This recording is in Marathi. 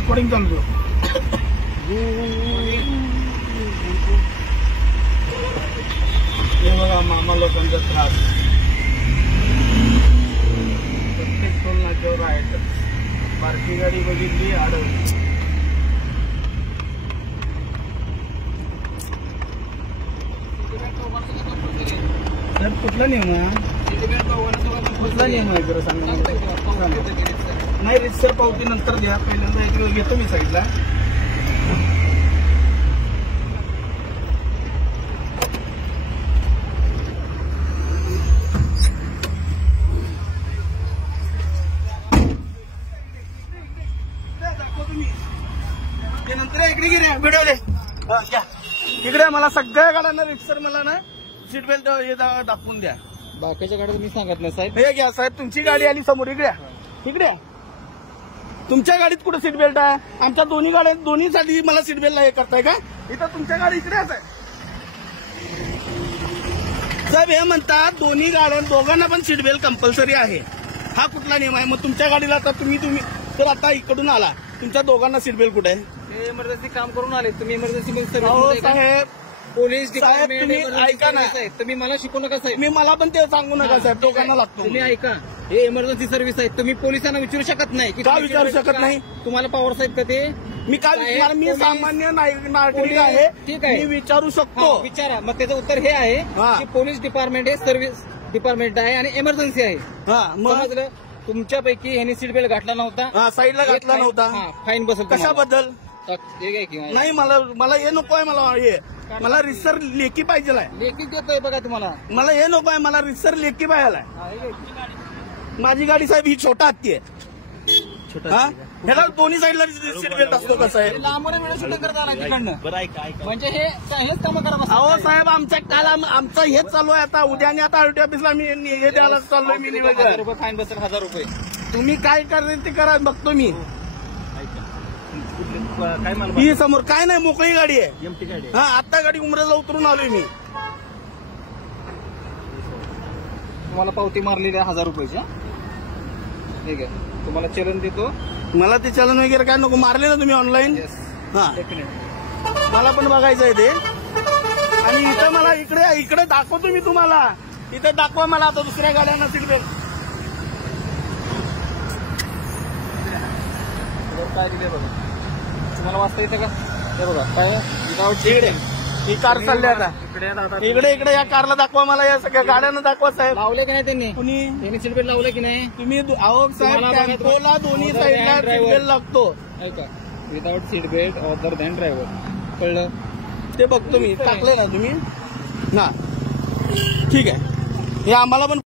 रेकॉर्डिंग चालू आहे. हे बघा मामा लोकांचा त्रास प्रत्येक टोल नाक्यावर आहे. बारकी गाडी बघितली अडवली. सर कुठला नियम आहे? कुठला नियम आहे जरा सांगा. नाही रितसर पावती नंतर द्या. पहिल्यांदा एक वेळ घेतो मी साईडला. ते नंतर इकडे गिरे व्हिडिओ दे घ्या. इकडे मला सगळ्या गाड्यांना रितसर मला ना सीट बेल्ट दाखवून द्या. बाकीच्या गाड्या मी सांगत नाही साहेब. हे घ्या साहेब, तुमची गाडी आली समोर. इकडे इकडे तुमच्या गाडीत कुठे सीट बेल्ट आहे? आमच्या दोन्ही गाड्या दोन्हीसाठी मला सीट बेल्ट हे करताय का? इथं तुमच्या गाडी इकडेच आहे साहेब. हे म्हणतात दोन्ही गाड्या दोघांना पण सीट बेल्ट कंपल्सरी आहे. हा कुठला नियम आहे? मग तुमच्या गाडीला आता तुम्ही तर आता इकडून आला, तुमच्या दोघांना सीट बेल्ट कुठे आहे? इमर्जन्सी काम करून आले तुम्ही. इमर्जन्सी साहेब पोलीस साहेब तुम्ही ऐका ना. तुम्ही मला शिकू नका साहेब. तुम्ही मला पण ते सांगू नका साहेब. दोघांना लागतो. तुम्ही ऐका, हे इमर्जन्सी सर्व्हिस आहे. तुम्ही पोलिसांना विचारू शकत नाही की का विचारू शकत नाही? तुम्हाला पॉवर साहेब का ते? मी काय विचार? मी सामान्य नागरिक आहे. ठीक आहे, मी विचारू शकतो. विचारा. मग त्याचं उत्तर हे आहे की पोलीस डिपार्टमेंट हे सर्व्हिस डिपार्टमेंट आहे आणि इमर्जन्सी आहे. समजलं? तुमच्यापैकी ह्यांनी सीट बेल्ट घातला नव्हता, साईडला घातला नव्हता, फाईन बसेल. कशाबद्दल? नाही, मला हे नको आहे. मला रिसर लेखी पाहिजे. लेखी देतोय बघा तुम्हाला. मला हे नको आहे. मला रिसर लेखी पाहिजे. माझी गाडी साहेब ही छोटा हत्ती आहे. ह्याला दोन्ही साईडला सीट बेल्ट असतो कसं आहे? लांबून व्हिडिओ शूटिंग करता आला तिकडनं. म्हणजे हेच कामं करा. अहो साहेब आमच्या काल आमचं हेच चालू आहे. आता उद्या आणि आता आरटी ऑफिसला मी हे द्यायला चाललोय. मी ₹1000 फाईन बसेल. ₹1000. तुम्ही काय करायचं ते करा, बघतो मी. ही समोर काय नाही, मोकळी गाडी आहे. हा आता गाडी उमरेला उतरून आलोय मी. तुम्हाला पावती मारलेली आहे ₹1000. ठीक आहे, तुम्हाला चलन देतो. मला ते चलन वगैरे काय नको. मारले ना तुम्ही ऑनलाईन? हा मला पण बघायचं आहे ते. आणि इथं मला इकडे दाखवतो मी तुम्हाला. इथं दाखवा मला आता दुसऱ्या गाड्यांना सीट बेल्ट काय दिले बघा. तुम्हाला वाचता येतं का? हे बघा काय विदाउट इकडे ही कार चालली आता. इकडे या कारला दाखवा मला. या सगळ्या गाड्यांना दाखवा साहेब. लावले की नाही त्यांनी? त्यांनी सीट बेल्ट लावले की नाही? तुम्ही अहो साहेब टेम्पोला दोन्ही साईडला सीट बेल्ट लागतो. ऐका, without seat belt other than driver. कळलं? ते बघतो मी. टाकले ना तुम्ही ना? ठीक आहे. हे आम्हाला पण